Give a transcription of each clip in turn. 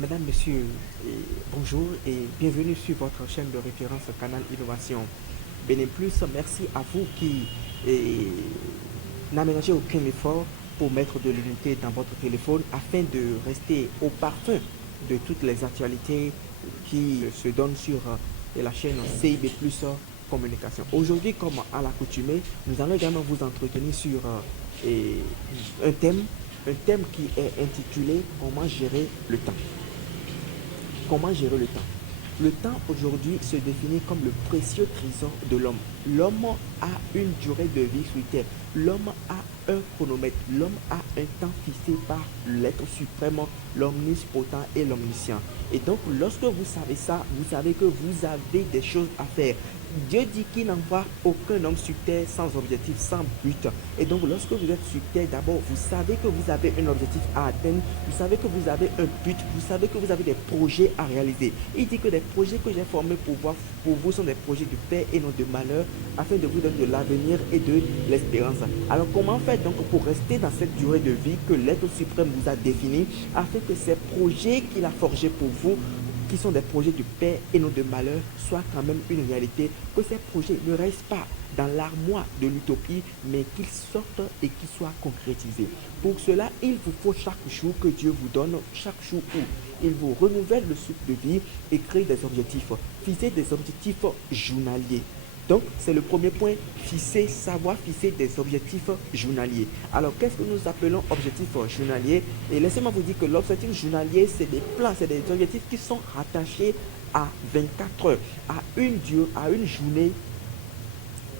Mesdames, Messieurs, bonjour et bienvenue sur votre chaîne de référence Canal Innovation. Bénin Plus, merci à vous qui n'aménagez aucun effort pour mettre de l'unité dans votre téléphone afin de rester au parfum de toutes les actualités qui se donnent sur la chaîne CIB Plus Communication. Aujourd'hui, comme à l'accoutumée, nous allons également vous entretenir sur un thème qui est intitulé Comment gérer le temps. Comment gérer le temps? Le temps aujourd'hui se définit comme le précieux trésor de l'homme. L'homme a une durée de vie sur Terre. L'homme a un chronomètre. L'homme a un temps fixé par l'être suprême, l'omnispotent et l'omniscient. Et donc, lorsque vous savez ça, vous savez que vous avez des choses à faire. Dieu dit qu'il n'envoie aucun homme sur terre sans objectif, sans but. Et donc, lorsque vous êtes sur terre, d'abord, vous savez que vous avez un objectif à atteindre, vous savez que vous avez un but, vous savez que vous avez des projets à réaliser. Il dit que les projets que j'ai formés pour vous sont des projets de paix et non de malheur, afin de vous donner de l'avenir et de l'espérance. Alors, comment faire donc pour rester dans cette durée de vie que l'être suprême vous a définie, afin que ces projets qu'il a forgés pour vous, qui sont des projets de paix et non de malheur, soient quand même une réalité, que ces projets ne restent pas dans l'armoire de l'utopie, mais qu'ils sortent et qu'ils soient concrétisés. Pour cela, il vous faut chaque jour que Dieu vous donne, chaque jour où il vous renouvelle le cycle de vie et crée des objectifs. Fixez des objectifs journaliers. Donc, c'est le premier point, savoir fixer des objectifs journaliers. Alors, qu'est-ce que nous appelons objectifs journaliers? Et laissez-moi vous dire que l'objectif journalier, c'est des plans, c'est des objectifs qui sont rattachés à 24 heures, à une journée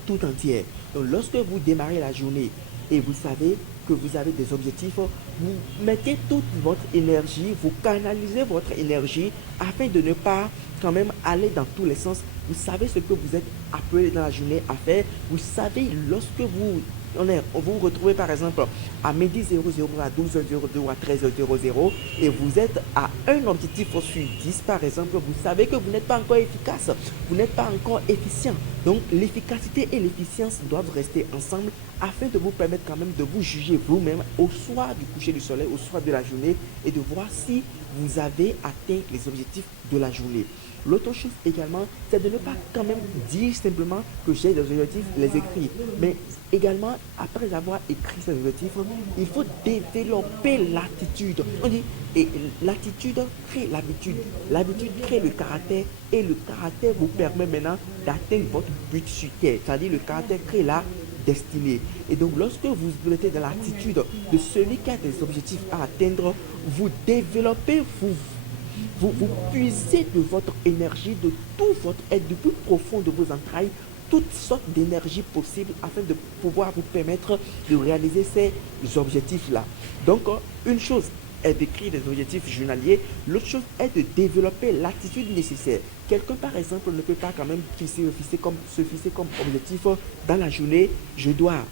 tout entière. Donc, lorsque vous démarrez la journée et vous savez que vous avez des objectifs, vous mettez toute votre énergie, vous canalisez votre énergie afin de ne pas quand même aller dans tous les sens. Vous savez ce que vous êtes appelé dans la journée à faire. Vous savez, lorsque vous vous retrouvez par exemple à midi 00, à 12h00 ou à 13h00 et vous êtes à un objectif sur 10 par exemple, vous savez que vous n'êtes pas encore efficace, vous n'êtes pas encore efficient. Donc l'efficacité et l'efficience doivent rester ensemble afin de vous permettre quand même de vous juger vous-même au soir du coucher du soleil, au soir de la journée et de voir si vous avez atteint les objectifs de la journée. L'autre chose également, c'est de ne pas quand même dire simplement que j'ai des objectifs, les écrire. Mais également, après avoir écrit ces objectifs, il faut développer l'attitude. On dit, et l'attitude crée l'habitude. L'habitude crée le caractère et le caractère vous permet maintenant d'atteindre votre but sur terre. C'est-à-dire le caractère crée la destinée. Et donc, lorsque vous êtes dans l'attitude de celui qui a des objectifs à atteindre, vous développez, vous puisez de votre énergie, de tout votre être, du plus profond de vos entrailles, toutes sortes d'énergie possibles afin de pouvoir vous permettre de réaliser ces objectifs-là. Donc, une chose est d'écrire des objectifs journaliers, l'autre chose est de développer l'attitude nécessaire. Quelqu'un, par exemple, ne peut pas quand même se fixer comme objectif dans la journée, je dois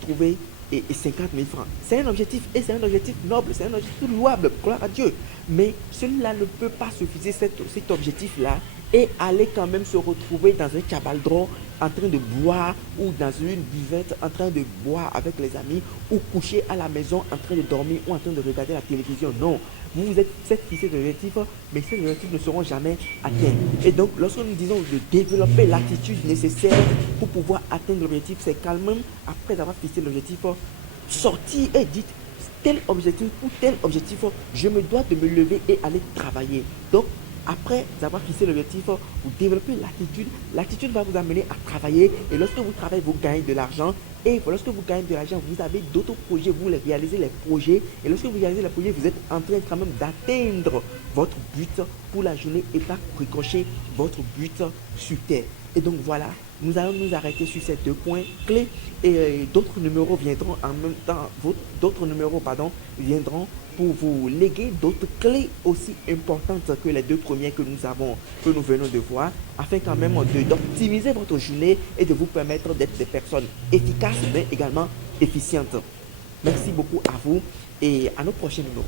trouver 50 000 francs. C'est un objectif et c'est un objectif noble, c'est un objectif louable, gloire à Dieu. Mais celui-là ne peut pas se fixer cet objectif-là et aller quand même se retrouver dans un cabaldron en train de boire ou dans une buvette en train de boire avec les amis ou coucher à la maison en train de dormir ou en train de regarder la télévision. Non, vous êtes fixé d'objectifs, mais ces objectifs ne seront jamais atteints. Et donc, lorsque nous disons de développer l'attitude nécessaire pour pouvoir atteindre l'objectif, c'est quand même, après avoir fixé l'objectif, sortir et dire tel objectif ou tel objectif, je me dois de me lever et aller travailler. Donc, après avoir fixé l'objectif, vous développez l'attitude. L'attitude va vous amener à travailler. Et lorsque vous travaillez, vous gagnez de l'argent. Et lorsque vous gagnez de l'argent, vous avez d'autres projets. Vous réalisez les projets. Et lorsque vous réalisez les projets, vous êtes en train quand même d'atteindre votre but pour la journée et pas ricocher votre but sur terre. Et donc voilà, nous allons nous arrêter sur ces deux points clés et d'autres numéros viendront en même temps, viendront pour vous léguer d'autres clés aussi importantes que les deux premières que nous venons de voir, afin quand même d'optimiser votre journée et de vous permettre d'être des personnes efficaces mais également efficientes. Merci beaucoup à vous et à nos prochains numéros.